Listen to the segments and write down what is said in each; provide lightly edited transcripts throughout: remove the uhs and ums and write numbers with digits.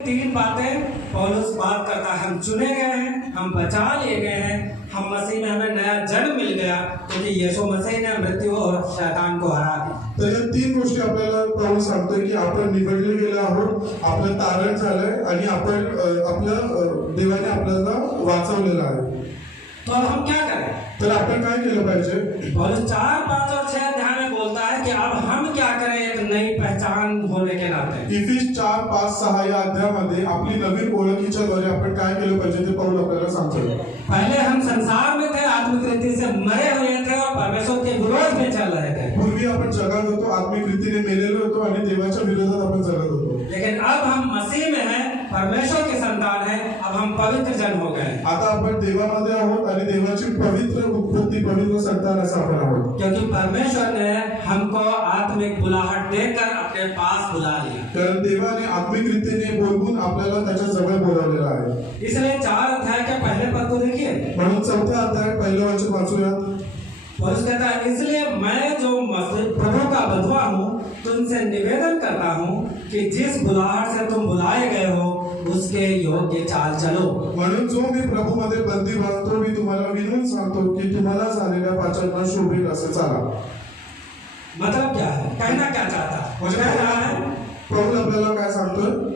तीन बातें पौलुस बात करता है। हम चुने गए हैं, हम बचा लिए गए हैं, हम मसीह में हमें नया जन्म मिल गया क्योंकि यीशु मसीह ने मृत्यु और शैतान को हरा दिया। तर या तीन गोष्टी आपल्याला पौलुस सांगतोय की आपण निवडले गेले आहोत, आपलं तारण झालंय आणि आपण आपल्या देवाने आपल्याला वाचवलेलं आहे। तो अब हम क्या करें? तर आपण काय केलं पाहिजे? पौलुस 4, 5 और 6 अध्याय में बोलता है कि अब हम क्या करें एक नई पहचान होने के नाते। इफिस 4, 5, 6 या अध्यायामध्ये आपली नवीन ओळखीच्या द्वारे आपण काय केलं पाहिजे ते पौल आपल्याला सांगतोय। पहले हम संसार में थे, आत्मिक रीति से मरे हुए थे और परमेश्वर के विरोध में चल रहे थे। पूर्वी आपण जगत होतो, आत्मिक रीतीने मेलेलो होतो आणि देवाच्या विरोधात आपण जगत होतो। लेकिन अब हम मसीह में हैं, परमेश्वर के संतान हैं, अब हम पवित्र जन हो गए। आता आपण देवामध्ये आहोत आणि देवाची पवित्र उत्पत्ती, पवित्र संतान असं आपण आहोत। क्योंकि परमेश्वर ने हमको आत्मिक बुलाहट देकर अपने पास बुला लिया। कारण देवाने आत्मिक रीतीने बोलवून आपल्याला त्याच्या जवळ बोलावलेलं आहे। इसलिए 4 अध्याय के पहले पद को देखिए। म्हणून 4 अध्याय पहिलं वचन वाचूयात। पौलुस कहता है, इसलिए मैं जो प्रभु का बंधुआ हूँ तुमसे निवेदन करता हूँ कि जिस बुलाहट से तुम बुलाए गए हो उसके योग्य चाल चलो। म्हणून जो मी प्रभूमध्ये बंदी बांधतो, मी तुम्हाला विनवून सांगतो की तुम्हाला झालेल्या पाचांना शोभेल असे चाला। मतलब क्या है? कहना क्या चाहता है? म्हणजे कह रहा है पौल आपल्याला काय सांगतोय?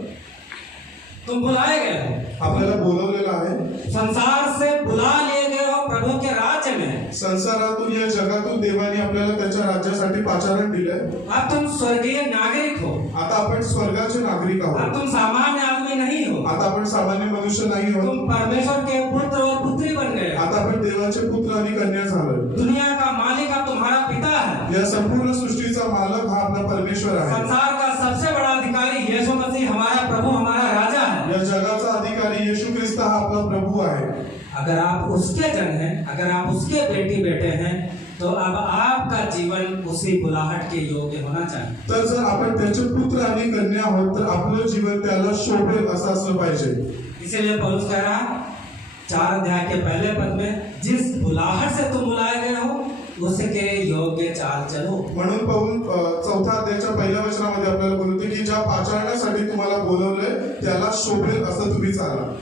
तुम बुलाए गए हो, आपल्याला बोलवलेलं आहे, संसार से बुला लिए गए हो प्रभु के राज्य में। संसारातून या जगातून देवाने आपल्याला त्याच्या राज्यासाठी पाचारण दिलंय। अब तुम स्वर्गीय नागरिक हो, आता आपण स्वर्गाचे नागरिक अब आहोत। तुम सामान्य आदमी नहीं हो, आता आपण सामान्य मनुष्य नाही आहोत, तुम परमेश्वर के पुत्र और पुत्री बन गए। आता आपण देवाचे पुत्र आणि कन्या झालोय। दुनिया का मालिक अब तुम्हारा पिता है। या संपूर्ण सृष्टीचा मालक हा आपला परमेश्वर आहे। संसार का सबसे बड़ा अधिकारी यीशु मसीह हमारा प्रभु, हमारा राजा है। या जगाचा अधिकारी येशू ख्रिस्त हा आपला प्रभू आहे। अगर आप उसके जन हैं, अगर आप उसके बेटी बेटे हैं, तो अब आपका जीवन उसी बुलाहट के योग्य होना चाहिए। तर जर आपण त्याचे पुत्र आणि कन्या आहोत तर आपलं जीवन त्याला शोभेल असं असलं पाहिजे। इसीलिए पौलुस कह रहा 4 अध्याय के पहले पद में, जिस बुलाहट से तुम बुलाए गए हो उसके योग्य चाल चलो। म्हणून पौल 4 अध्यायाच्या पहिल्या वचनामध्ये आपल्याला बोलतो की ज्या पाचारण्यासाठी तुम्हाला बोलवलंय त्याला शोभेल असं तुम्ही चाला।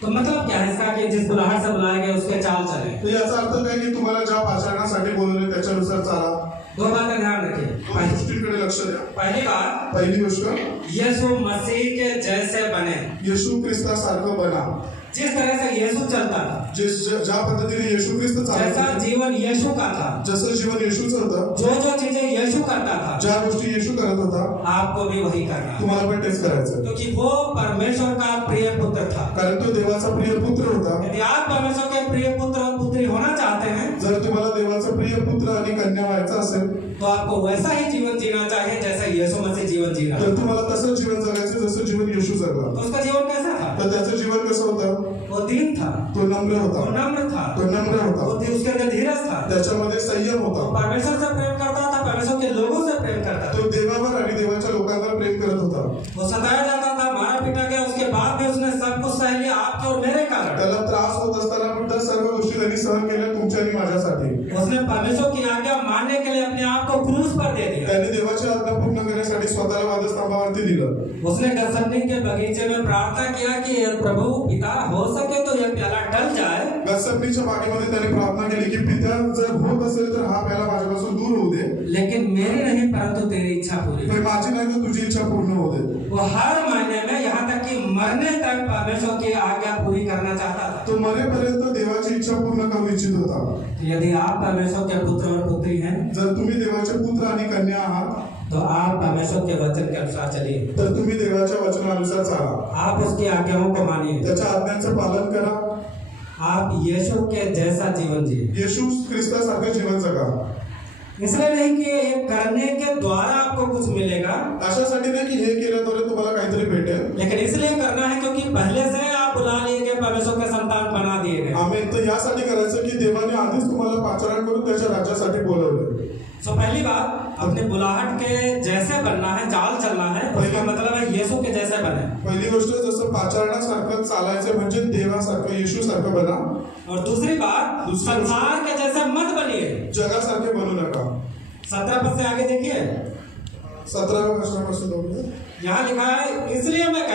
तो मतलब क्या है इसका कि जिस बुलाहट से बुलाए गए उसके चाल चले। तर याचा अर्थ काय की तुम्हाला ज्या पाचारण्यासाठी बोलवलंय त्याच्यानुसार चाला। 2 बातें ध्यान रखिए। दोन गोष्टींकडे लक्ष द्या। पहली बात, पहिली गोष्ट, यीशु मसीह के जैसे बने। येशू ख्रिस्तासारखं बना। जिस तरह से यीशु चलता था, ज्या पद्धतीने येशू ख्रिस्त जैसा चालत, जीवन यीशु का था, जसं जीवन येशूचं होतं, जो चीजें यीशु करता था, ज्या गोष्टी येशू करत होता आपको भी वही करना है। तुम्हाला पण तेच करायचं, क्योंकि वो परमेश्वर का प्रिय पुत्र था। कारण तो देवाचा प्रिय पुत्र होता। यदि आप परमेश्वर के प्रिय पुत्र और पुत्री होना चाहते हैं जर तुम्हाला देवाचा प्रिय पुत्र आणि कन्या व्हायचं असेल तो आपको वैसा ही जीवन जीना चाहिए जैसा यीशु मसीह जीवन जी रहा। तर तुम्हाला तसं जीवन जगायचं जसं जीवन येशू जगला। तो उसका जीवन कैसा था? तर त्याचं जीवन कसं होतं? वो दीन था, तो नम्र वो होता, नम्र था, तो नम्र होता, उसके अंदर धीरज था, त्याच्यामध्ये संयम वो होता, परमेश्वर से प्रेम करता था, परमेश्वर के लोगों से प्रेम करता था। तो देवावर आणि देवाच्या लोकांवर प्रेम करत होता। वो सताया जाता था, मारा पीटा गया, उसके बाद भी उसने सब कुछ सह लिया आपके और मेरे कारण। त्याला त्रास होत असताना पण त्या सर्व गोष्टी त्यांनी सहन केल्या तुमच्या आणि माझ्यासाठी। उसने परमेश्वर की आज्ञा मानने के लिए अपने आप को क्रूस पर दे दिया। त्याने देवाची आज्ञा पूर्ण करण्यासाठी स्वतःला वादस्तंभावरती दिलं। उसने गसमनी के बगीचे में प्रार्थना किया कि प्रभु पिता हो सके तो यह प्याला टल जाए। गसमनीच्या बागेमध्ये त्याने प्रार्थना केली की पिता जर होत असेल तर हा प्याला माझ्यापासून दूर होऊ दे, लेकिन मेरी नहीं परंतु तेरी इच्छा पूरी। पण माझी नाही तर तुझी इच्छा पूर्ण होऊ दे। वो हर महीने में यहाँ तक कि मरने तक परमेश्वर की आज्ञा पूरी करना चाहता था। तो मरेपर्यंत देवाची इच्छा पूर्ण करू इच्छित होता। यदि आप परमेश्वर के पुत्र और पुत्री हैं जर तुम्ही देवाचे पुत्र आणि कन्या आहात तो आप परमेश्वर के वचन के अनुसार चलिए, तर तुम्ही देवाच्या वचनानुसार चाला, आप उसकी आज्ञाओं को मानिए, त्याच्या आज्ञांचं पालन करा, आप यीशु के जैसा जीवन जिए। येशू ख्रिस्तासारखं जीवन जगा। इसलिए नहीं कि ये करने के द्वारा आपको कुछ मिलेगा, अशासाठी नाही की हे केल्याद्वारे तुम्हाला काहीतरी भेटेल, लेकिन इसलिए करना है क्योंकि पहले से आप बुला लिए गए, परमेश्वर के संतान बना दिए गए। आम्ही तर यासाठी करायचं की देवाने आधीच तुम्हाला पाचारण करून त्याच्या राज्यासाठी बोलवलं। तो पहली बात, अपने बुलाहट के जैसे बनना है, चाल चलना है, उसका मतलब है यीशु के जैसे बने। पहिली गोष्ट जसं पाचारणासारखं चालायचं म्हणजे देवासारखं येशू सारखं बना। और दूसरी बात, संसार के जैसे मत बनिए, जगासारखे बनू नका। 17 पद से आगे देखिए, 17व्या वचनापासून बघूया। यहाँ लिखा है, इसलिए मैं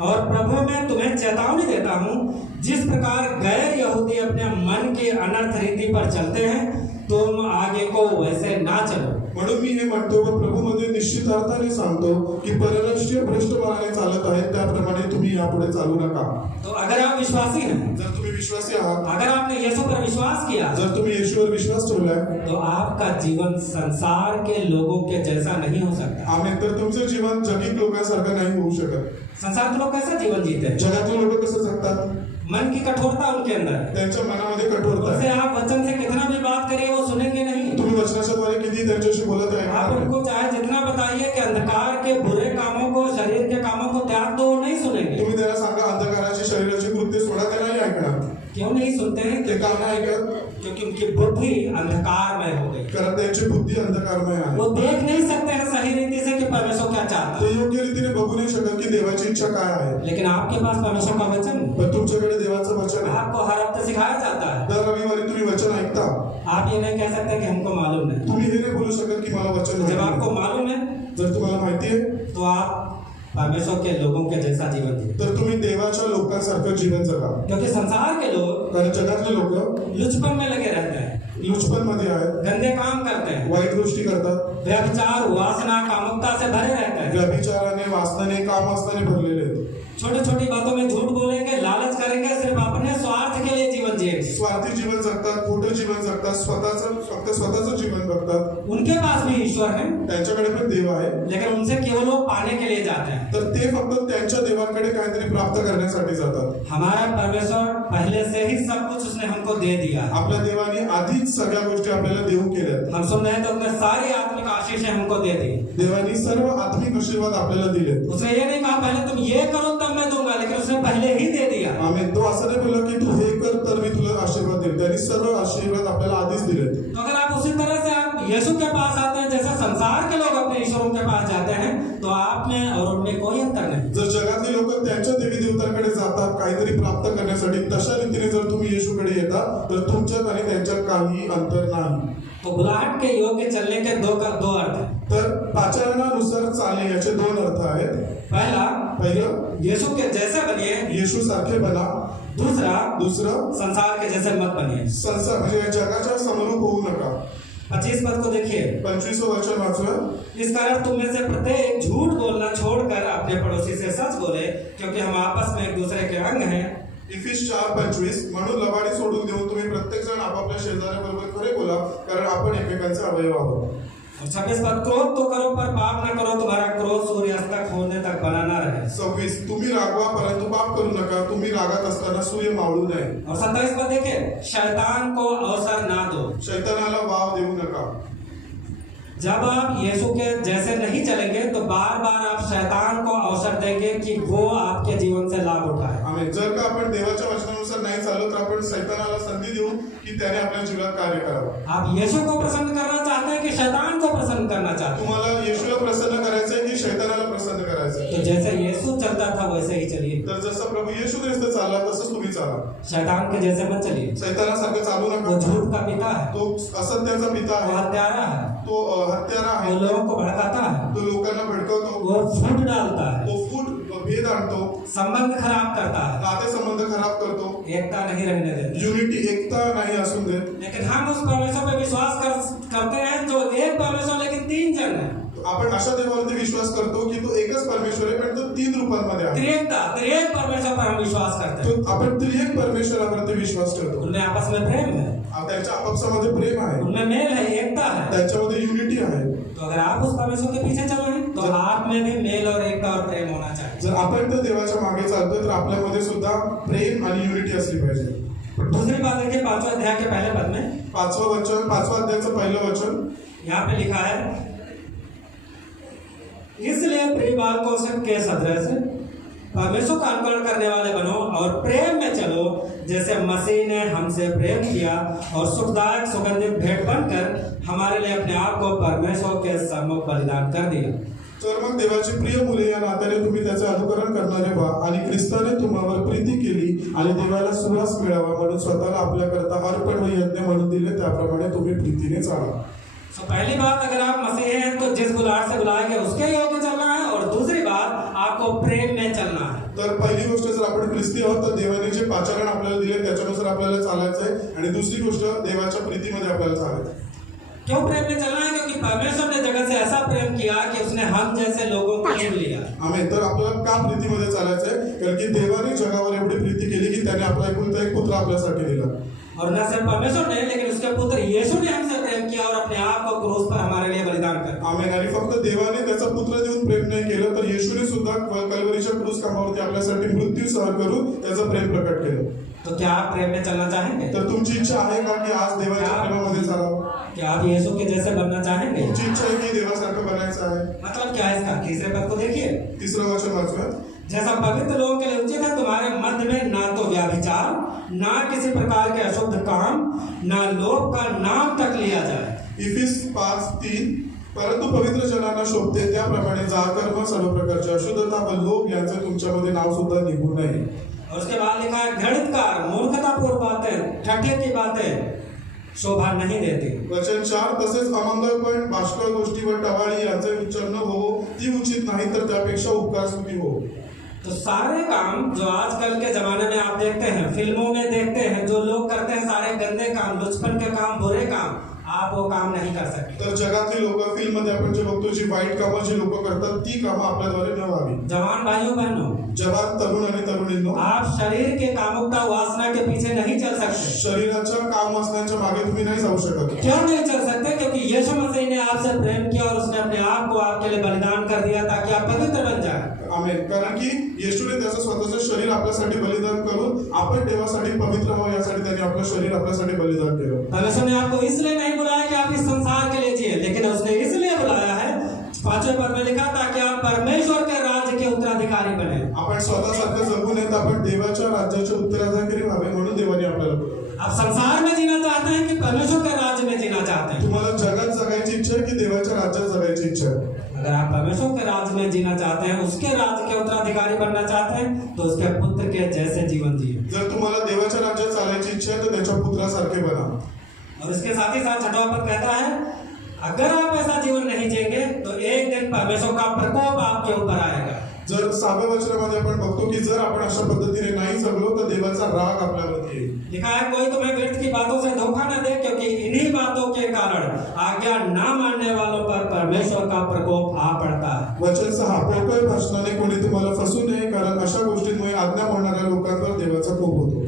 और प्रभु मैं तुम्हें चेतावनी देता हूँ, जिस प्रकार गैर यहूदी अपने मन की अनर्थ रीति पर चलते हैं, तुम आगे को वैसे ना चलो। म्हणून मी हे म्हणतो व प्रभूमध्ये निश्चित अर्थाने सांगतो की परराष्ट्रीय भ्रष्टपणाने चालत आहेत त्याप्रमाणे तुम्ही यापुढे चालू नका। तो अगर आप विश्वासी हैं, जर तुम्ही विश्वासी आहात, अगर आपने यीशु पर विश्वास किया, जर तुम्ही येशूवर विश्वास ठेवलाय, तो आपका जीवन संसार के लोगों के जैसा नहीं हो सकता। आम्ही तर तुमचं जीवन जगिक लोकांसारखं नाही होऊ शकत। संसार के लोग कैसा जीवन जीते हैं? जगातील लोक कसं जगतात? मन की कठोरता उनके अंदर है। त्यांच्या मनामध्ये कठोरता उनसे आहे। आप वचन से कितना भी बात करिए वो सुनेंगे नहीं। तुम्ही वचनाच्या द्वारे किती त्यांच्याशी बोलत आहे, आप उनको चाहे जितना बताइए कि अंधकार के बुरे कामों को, शरीर के कामों को त्याग दो, वो नहीं सुनेंगे। तुम्ही त्यांना सांगा अंधकाराची शरीराची कृत्य सोडा, ते नाही ऐकणार। क्यों नहीं सुनते हैं? ते काम नाही ऐकत, क्योंकि उनकी बुद्धि अंधकारमय हो गई। कारण त्यांची बुद्धी अंधकारमय आहे। वो देख नहीं सकते हैं सही रीति से कि परमेश्वर क्या चाहता ते है। योग्य रीतीने बघू नाही शकत की देवाची इच्छा काय आहे। लेकिन आपके पास परमेश्वर का वचन, पण तुमच्याकडे देवाचं वचन आहे। आपको हर हफ्ते सिखाया जाता है। दर रविवारी तुम्ही वचन ऐकता। आप ये नहीं कह सकते कि हमको मालूम नहीं। तुम्ही हे नाही बोलू शकत की मला वचन जब माहिती आपको आहे। मालूम है, जर तुम्हाला माहिती आहे तो आप परमेश्वर के लोगों के जैसा जीवन जिए। तर तुम्ही देवाच्या लोकांसारखं जीवन जगा। क्योंकि संसार के लोग कारण जगातले लोक लुचपन में लगे रहते हैं, लुचपन मध्ये आहेत, गंदे काम करते हैं, वाईट गोष्टी करतात, व्यभिचार, वासना, कामुकता से भरे रहते हैं, व्यभिचाराने, वासनेने, कामवासनेने भरलेले आहेत। छोटी छोटी बातों में झूठ बोलेंगे, लालच करेंगे, सिर्फ अपने स्वार्थ के लिए जीवन जिएंगे। स्वार्थी जीवन जगतात, खोटं जीवन जगतात, फक्त स्वतःचं जीवन बघतात। उनके पास भी ईश्वर है, त्यांच्याकडे पण देव आहे, लेकिन उनसे केवल वो पाने के लिए जाते हैं। तर ते फक्त त्यांच्या देवाकडे काहीतरी प्राप्त करण्यासाठी जातात। हमारा परमेश्वर पहले से ही सब कुछ उसने हमको दे दिया। आपल्या देवाने आधीच सगळ्या गोष्टी आपल्याला देऊ केल्यात। हम सुन रहे हैं तो उसने सारी आत्मिक आशीष हमको दे दी। देवाने सर्व आत्मिक आशीर्वाद आपल्याला दिले। उसने ये नहीं कहा पहले तुम ये करो तब मैं दूंगा, लेकिन उसने पहले ही दे दिया। आमेन। तो असं नाही बोलला की तू हे कर तर मी तुला आशीर्वाद देईल, त्यांनी सर्व आशीर्वाद आपल्याला आधीच दिले। तो अगर आप उसी तरह से आप यीशु के पास आते हैं जैसे संसार के लोग अपने ईश्वरों के पास जाते हैं, तो आप में और उनमें कोई अंतर नहीं। जर जगातली लोक त्यांच्या देवी देवतांकडे जातात काहीतरी प्राप्त करण्यासाठी, तशा रीतीने जर तुम्ही येशूकडे येता तर तुमच्यात आणि त्यांच्यात काही अंतर नाही। तो बुलाहट के योग्य चलने के दो अर्थ हैं। तर आचरणानुसार चालणे याचे दोन अर्थ आहेत। पहिलं यीशु के जैसे बनिए, येशू सारखे बना। दुसरं संसार के जैसे मत बनिए। संसार म्हणजे जगाच्या समरूप होऊ नका। 25 पद को देखिए। 25वें वचन वाचूया। इस कारण तुम में से प्रत्येक झूठ बोलना छोड़कर अपने पड़ोसी से सच बोले, क्योंकि हम आपस में एक दूसरे के अंग हैं। इफिस 4:25 म्हणून लबाडी सोडून देऊन तुम्ही प्रत्येक जण आपापल्या शेजाऱ्याबरोबर खरे बोला, कारण आपण एकमेकांचे अवयव आहोत। 26 पद, क्रोध तो करो पर पाप न करो, तुम्हारा क्रोध सूर्यास्त तक होने तक बना न रहे। 26 तुम्ही रागवा परंतु पाप करू नका, तुम्ही रागात असताना सूर्य मावळू नये। और 27 पद देखिए, शैतान को अवसर ना दो, शैतानाला वाव देऊ नका। जब आप यीशु के जैसे नहीं चलेंगे तो बार बार आप शैतान को अवसर देंगे कि वो आपके जीवन से लाभ उठाए। आमेन। जर का आपण देवाच्या वचनानुसार नाही चाललो तर आपण शैतानाला संधी देऊ की त्याने आपल्या जीवनात कार्य करावं। आप यीशु को प्रसन्न करना चाहते हैं कि शैतान को प्रसन्न करना चाहते हैं? तुम्हाला येशूला प्रसन्न करायचं आहे की शैतानाला प्रसन्न करायचं आहे? तो जैसे यीशु चलता था वैसे ही चलिए। तर जसं प्रभू येशू ख्रिस्त चालला तसंच तुम्ही चाला। शैतान के जैसे मत चलिए। शैतानासारखं चालू वो नका। झूठ का पिता है, तो असत्याचा पिता वो आहे, हत्यारा है, तो हत्यारा वो आहे, लोगों को भड़काता है, तो लोकांना भडकवतो, वो फूट डालता है, तो फूट भेद आणतो, संबंध खराब करता है, नातेसंबंध खराब करतो, एकता नहीं रहने देता। युनिटी एकता नाही असून देत। लेकिन हम उस परमेश्वर पे विश्वास करते हैं जो एक परमेश्वर लेकिन तीन जन है। आपण अशा देवावरती विश्वास करतो की तो एकच परमेश्वर आहे पण तो तीन रूपांमध्ये आहे। त्रिएक परमेश्वर पर हम विश्वास करते हैं। तो आपण त्रिएक परमेश्वरावरती विश्वास करतो। उनमें आपस में प्रेम है, त्यांच्या आपापसामध्ये प्रेम आहे, उनमें मेल है, एकता है। त्यांच्यामध्ये युनिटी आहे। तो अगर आप उस परमेश्वर के पीछे चल रहे हैं तो आप में भी मेल और एकता और प्रेम होना चाहिए। जर आपण त्या देवाच्या मागे चालतोय तर आपल्यामध्ये सुद्धा प्रेम आणि युनिटी असली पाहिजे। दूसरी बात देखिए 5वें अध्याय के पहले पद में 5वां अध्यायाचं पहिलं वचन यहाँ पे लिखा है, इसलिए प्रिय बालकों के सदृश परमेश्वर का अनुकरण करने वाले बनो और प्रेम में चलो, जैसे मसीह ने हमसे प्रेम किया और सुखदायक सुगंधित भेंट बनकर हमारे लिए अपने आप को परमेश्वर के सम्मुख बलिदान कर दिया। तर मग देवाची प्रिय मुले या नात्याने तुम्ही त्याचे अनुकरण करणारे व्हा आणि ख्रिस्ताने तुम्हावर प्रीती केली आणि देवाला सुवास मिळावा म्हणून स्वतःला आपल्याकरता अर्पण व यज्ञ म्हणून दिले, त्याप्रमाणे तुम्ही प्रीतीने चाला। तो पहली बात, अगर आप मसीह हैं तो जिस बुलाहट से बुलाए गए उसके योग्य चलना है, और दूसरी बात आपको प्रेम में चलना है। तर पहिली गोष्ट जर आपण ख्रिस्ती आहोत तर देवाने जे पाचारण आपल्याला दिले त्याच्यानुसार आपल्याला चालायचं आहे आणि दुसरी गोष्ट देवाच्या प्रीतीमध्ये आपल्याला चालायचं आहे. क्यों प्रेम में चलना है? क्योंकि परमेश्वर ने जगत से ऐसा प्रेम किया कि उसने हम जैसे लोगों को चुन लिया। आमेन. तर आपल्याला का प्रीतीमध्ये चालायचं आहे? कारण की देवाने जगावर एवढी प्रीती केली की त्याने आपला एकुलता एक पुत्र आपल्यासाठी दिला. और न सिर्फ परमेश्वर ने लेकिन उसके पुत्र यीशु ने हमसे प्रेम किया और अपने आप को क्रूस पर हमारे लिए बलिदान कर दिया। आमेन. आणि फक्त देवाने त्याचा पुत्र देऊन प्रेम नाही केलं तर येशूने सुद्धा कल्वरीच्या क्रूस खांबावरती आपल्यासाठी मृत्यू सहन करून त्याचं प्रेम प्रकट केलं. तो क्या आप प्रेम में चलना चाहेंगे? तर तुमची इच्छा आहे का की आज देवाच्या प्रेमामध्ये चालावं? क्या आप यीशु के जैसे बनना चाहेंगे? तुमची इच्छा आहे की देवासारखं बनायचं आहे? मतलब क्या है इसका? तीसरे पद को देखिए, तिसरं वचन वाचूया. जैसा पवित्र लोगों के लिए उचित है तुम्हारे मध्य में ना तो व्याभिचार, ना किसी प्रकार के अशुद्ध काम, ना लोभ का नाम तक लिया जाए. इफिस 5:3 परंतु पवित्र जनांना शोभते त्याप्रमाणे जाळकर्म, सर्व प्रकारची अशुद्धता व लोभ यांचे तुमच्यामध्ये नाव सुद्धा निघू नये. और उसके बाद लिखा है घृणितकार, मूर्खतापूर्ण बातें, ठट्ठे की बातें शोभा नहीं देती. वचन 4 तसेच अमंगळपण, बाष्कळ गोष्टी व टवाळी यांचे उच्चारण हो ती उचित नाही तर त्यापेक्षा उपकार स्तुती हो. तो सारे काम जो आजकल के जमाने में आप देखते हैं, फिल्मों में देखते हैं, जो लोग करते हैं सारे गंदे काम, लुचपन के काम, बुरे काम, आप वो काम नहीं कर सकते. तर जगातील लोक फिल्म मध्ये आपण जे बघतो जी वाईट कामं जी लोक करतात ती कामं आपल्याद्वारे न व्हावी. जवान भाइयों बहनों, जवान तरुण आणि तरुणींनो, आप शरीर के कामुकता वासना के पीछे नहीं चल सकते. शरीराच्या काम वासनांच्या मागे तुम्ही नाही जाऊ शकत. क्यों नहीं चल सकते? क्योंकि यीशु मसीह ने आपसे प्रेम किया और उसने अपने आप को आपके लिए बलिदान कर दिया ताकि आप पवित्र बन जाए. आमेन. कारण की येशूने त्याचं स्वतःचं शरीर आपल्यासाठी बलिदान करून आपण देवासाठी पवित्र व्हावं यासाठी त्याने आपलं शरीर आपल्यासाठी बलिदान केलं. परमेश्वर ने आपको इसलिए नहीं बुलाया कि आप इस संसार के लिए जिए, लेकिन उसने इसलिए बुलाया है, 5वें पद में लिखा, ताकि आप परमेश्वर के राज्य के उत्तराधिकारी बने. आपण स्वतःसारखं जगू नये तर आपण देवाच्या राज्याचे उत्तराधिकारी व्हावे म्हणून देवाने आपल्याला बोलवलं. आप संसार में जीना चाहते हैं कि परमेश्वर के राज्य में जीना चाहते हैं? तुम्हाला जगात जगायची इच्छा आहे की देवाच्या राज्यात जगायची इच्छा आहे? अगर आप परमेश्वर के राज्य में जीना चाहते हैं, उसके राज्य के उत्तराधिकारी बनना चाहते हैं, तो उसके पुत्र के जैसे जीवन जिए. जर तुम्हाला देवाच्या राज्यात चालायची इच्छा आहे तर त्याच्या पुत्रासारखे बना. और इसके साथ ही साथ 6वां पद कहता है, अगर आप ऐसा जीवन नहीं जिएंगे तो एक दिन परमेश्वर का प्रकोप आपके ऊपर आएगा. जर 6व्या वचनामध्ये आपण बघतो की जर आपण अशा पद्धतीने नाही जगलो तर देवाचा राग आपल्यावरती येईल. लिखा है, कोई तुम्हें व्यर्थ की बातों से धोखा न दे, क्योंकि इन्हीं बातों के कारण आज्ञा ना मानने वालों पर परमेश्वर का प्रकोप आ पड़ता है. वचन 6 पोकळ भाषणाने कोणी तुम्हाला फसू नये कारण अशा गोष्टींमुळे आज्ञा मोडणाऱ्या लोकांवर देवाचा कोप होतो.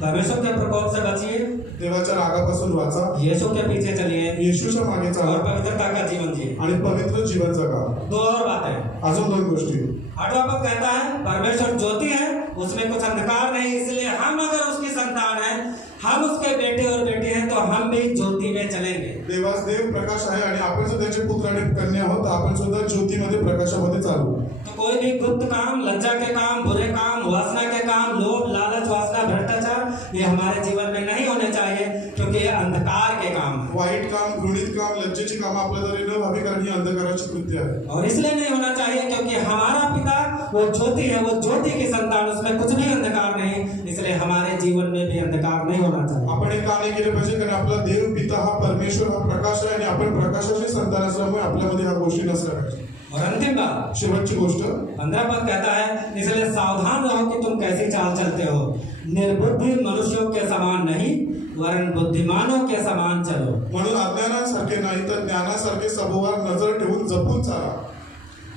परमेश्वर के प्रकोप से बचिए, देवाच्या रागापासून वाचा, यीशु के पीछे चलिए येशूच्या मागे और चाला पवित्रता का जीवन जिए. आणि पवित्र जीवन जगा. 2 और बातें. अजून 2 गोष्टी. 8वां पद कहता है, परमेश्वर ज्योति है, उसमें कुछ अंधकार नहीं, इसलिए हम अगर उसकी संतान हैं, हम उसके बेटे और बेटी हैं, तो हम भी ज्योति में चलेंगे. देवास देव प्रकाश आहे आणि आपण सुद्धा त्याचे पुत्र आणि कन्या आहोत. आपण सुद्धा ज्योतीमध्ये प्रकाशामध्ये चालू. तो कोई भी गुप्त काम, लज्जा के काम, बुरे काम, वासना के काम, लोभ, लालच, वासना, भ्रष्टाचार, ये हमारे जीवन में नहीं होने चाहिए, क्योंकि ये अंधकार के काम है. वाईट काम, घृणित काम, लज्जेची काम आपल्याद्वारे न व्हावी कारण ही अंधकाराची कृत्य आहे. और इसलिए नहीं होना चाहिए क्योंकि हमारा पिता वो ज्योति है, वो ज्योति की संतान, उसमें कुछ भी अंधकार नहीं, इसलिए हमारे जीवन में भी अंधकार नहीं होना चाहिए. आपण हे काम नाही केले पाहिजे कारण आपला देव पिता हा परमेश्वर हा प्रकाश आहे आणि आपण प्रकाशाची संतान असल्यामुळे आपल्यामध्ये ह्या गोष्टी नसल्या पाहिजे. और अंतिम बात, शेवटची गोष्ट 15 पद कहता है, इसलिए सावधान रहो कि तुम कैसी चाल चलते हो, निर्बुद्धि मनुष्यों के समान नहीं, वरन बुद्धिमानों के समान चलो. म्हणून अज्ञानासारखे नाही तर ज्ञानासारखे सभोवार नजर ठेवून जपून चाला.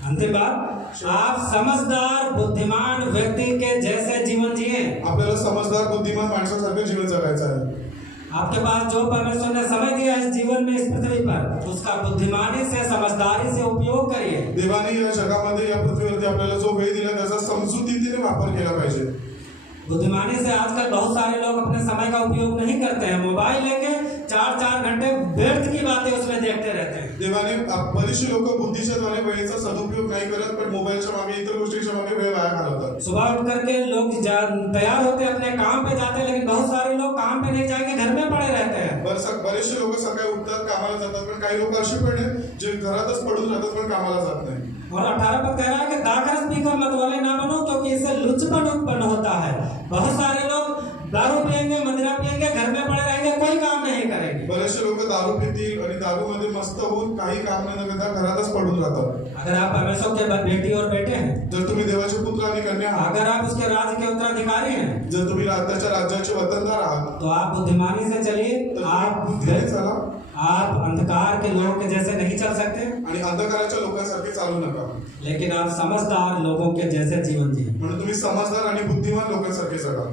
अंतिम बात, आप समझदार बुद्धिमान व्यक्ति के जैसे जीवन जिए. आपल्याला समजदार बुद्धिमान माणसासारखं जीवन जगायचं आहे. आपके पास जो परमेश्वर ने समय दिया इस जीवन में, इस पृथ्वी पर, उसका बुद्धिमानी से, समझदारी से उपयोग करिए. देवाने या जगामध्ये या पृथ्वीवरती आपल्याला जो वेळ दिला त्याचा समजुतीने वापर केला पाहिजे. बुद्धिमानी से आजकल बहुत सारे लोग अपने समय का उपयोग नहीं करते हैं. मोबाइल लेके 4-4 घंटे व्यर्थ की बातें उसमें देखते रहते हैं. देवाने बरीचशी लोक बुद्धीच्या द्वारे वेळेचा सदुपयोग नाही करत पण मोबाईलच्या मागे इतर गोष्टींच्या मागे वेळ वाया घालवतात. सुबह उठ करके लोग तैयार होते अपने काम पे जाते हैं, लेकिन बहुत सारे लोग काम पे नहीं जाएंगे, घर में पड़े रहते हैं. बरेचसे लोक सकाळी उठतात कामाला जातात पण काही लोक अशी पण आहेत जे घरातच पडून राहतात पण कामाला जात नाही. और 18 पद कह रहा है कि दाखरस पीकर मतवाले ना बनो, क्योंकि इससे लुचपन उत्पन्न होता है. बहुत सारे लोग दारू पियेंगे, मदिरा पियेंगे, घर में पड़े रहेंगे, कोई काम नहीं करेंगे. बरेचसे लोक दारू पितील आणि दारूमध्ये मस्त होऊन काही काम न करता घरातच पडून राहतात. अगर आप परमेश्वर के बेटी और बेटे हैं, जर तुम्ही देवाचे पुत्र आणि कन्या आहात, अगर आप उसके राज्य के उत्तराधिकारी हैं, जर तुम्ही त्याच्या राज्याचे वतनदार आहात, तो आप बुद्धिमानी से चलिए। तर आप बुद्धीने चला आप अंधकार के लोगों के जैसे नहीं चल सकते, आणि अंधकाराच्या लोकांसारखे चालू नका, लेकिन आप समझदार लोगों के जैसे जीवन जिए। म्हणून तुम्ही समजदार आणि बुद्धिमान लोकांसारखे जगा।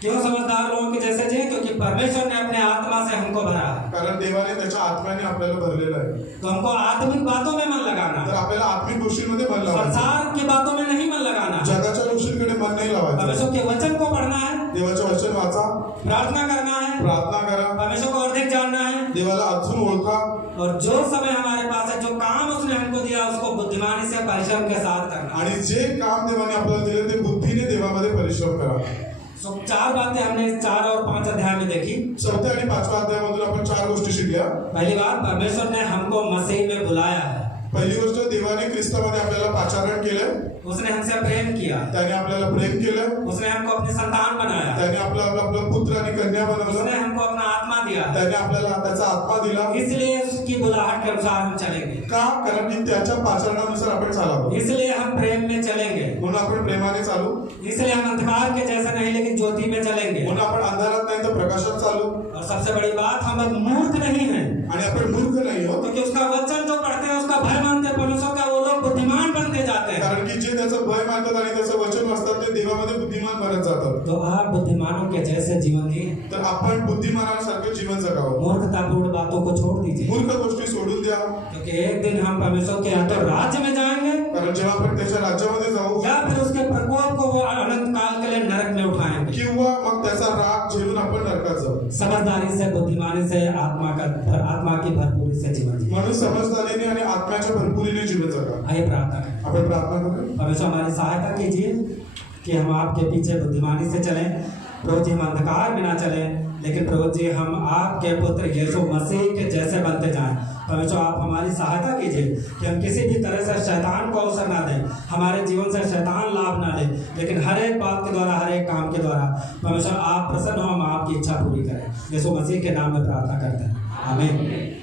क्यों समझदार लोगों के जैसे जिए? क्योंकि परमेश्वर ने अपने आत्मा से हमको भरा है। कारण देवाने त्याच्या आत्म्याने आपल्याला भरलेलं आहे। तो हमको आत्मिक बातों में मन लगाना, तर आपल्याला आत्मिक गोष्टींमध्ये मन लावायचं, संसार की बातों में नहीं मन लगाना। जगाच्या गोष्टींकडे मन नाही लावायचं। परमेश्वर के वचन को पढ़ना है, देवाचे वचन वाचा, प्रार्थना करना है, प्रार्थना करा, परमेश्वर को अधिक जानना है, देवाला अजून ओळखा, और जो समय हमारे पास है, जो काम उसने हमको दिया, उसको बुद्धिमानी से परिश्रम के साथ करना। आणि जे काम देवाने आपल्याला दिले ते बुद्धीने देवामध्ये परिश्रम करा। सो 4 बातें हमने इस 4 और 5 अध्याय में देखी। 4 आणि 5व्या अध्यायामधून आपण 4 गोष्टी शिकल्या। पहली बात, परमेश्वर ने हमको मसीह में बुलाया है। पहिली गोष्ट, देवाने ख्रिस्तामध्ये आपल्याला पाचारण केलंय, उसने हमसे प्रेम किया, त्याने आपल्याला प्रेम केलं, उसने हमको अपनी संतान बनाया, त्याने आपला पुत्र आणि कन्या बनवलं, उसने हमको अपना आत्मा दिया, त्याने आपल्याला त्याचा आत्मा दिला। इसलिए उसकी बुलाहट के अनुसार हम चलेंगे। का? कारण की त्याच्या पाचारणानुसार आपण चालावं, इसलिए हम प्रेम में चलेंगे, म्हणून आपण प्रेमाने चालू, इसलिए हम अंधकार के जैसे नहीं लेकिन ज्योति में चलेंगे, म्हणून आपण अंधारात नाही तर प्रकाशात चालू। और सबसे बड़ी बात, हम अब मूर्ख नहीं हैं, आणि आपण मूर्ख नाही हो, क्योंकि उसका वचन जो पढ़ते हैं, उसका भय मानते हैं परमेश्वर का, वो लोग बुद्धिमान बनते जाते हैं। कारण की जे त्याचं भय मानतात आणि त्याचं वचन वाचतात ते देवामध्ये बुद्धिमान बनत जातात। तो आप बुद्धिमानों के जैसे जीवन जिए, तर आपण बुद्धिमानासारखं जीवन जगावं, मूर्खतापूर्ण बातों को छोड़ दीजिए, मूर्ख गोष्टी सोडून द्या, क्योंकि एक दिन हम परमेश्वर के अंतर राज्य में जाएंगे, कारण जेव्हा आपण त्याच्या राज्यामध्ये जाऊ या फिर उसके प्रकोप को वो अनंत काल के लिए नरक में उठाएंगे। किंवा मग त्याचा राग झेलून आपण नरकात जाऊ। समझदारी से, बुद्धिमानी से, आत्मा की भरपूरी से जीवन जिए। म्हणून समजदारीने आणि आत्म्याच्या भरपुरीने जीवन जगा। आइए प्रार्थना करें। आपण प्रार्थना करू। परमेश्वर हमारी सहायता कीजिए कि हम आपके पीछे बुद्धिमानी से चलें। प्रभु जी, हम अंधकार में ना चलें, लेकिन प्रभु जी हम आपके पुत्र यीशु मसीह के जैसे बनते जाएं। परमेश्वर, आप हमारी सहायता कीजिए कि हम किसी भी तरह से शैतान को अवसर ना दें, हमारे जीवन से शैतान लाभ ना ले, लेकिन हर एक बात के द्वारा, हर एक काम के द्वारा परमेश्वर आप प्रसन्न हो, हम आपकी इच्छा पूरी करें। यीशु मसीह के नाम में प्रार्थना करते हैं, आमीन।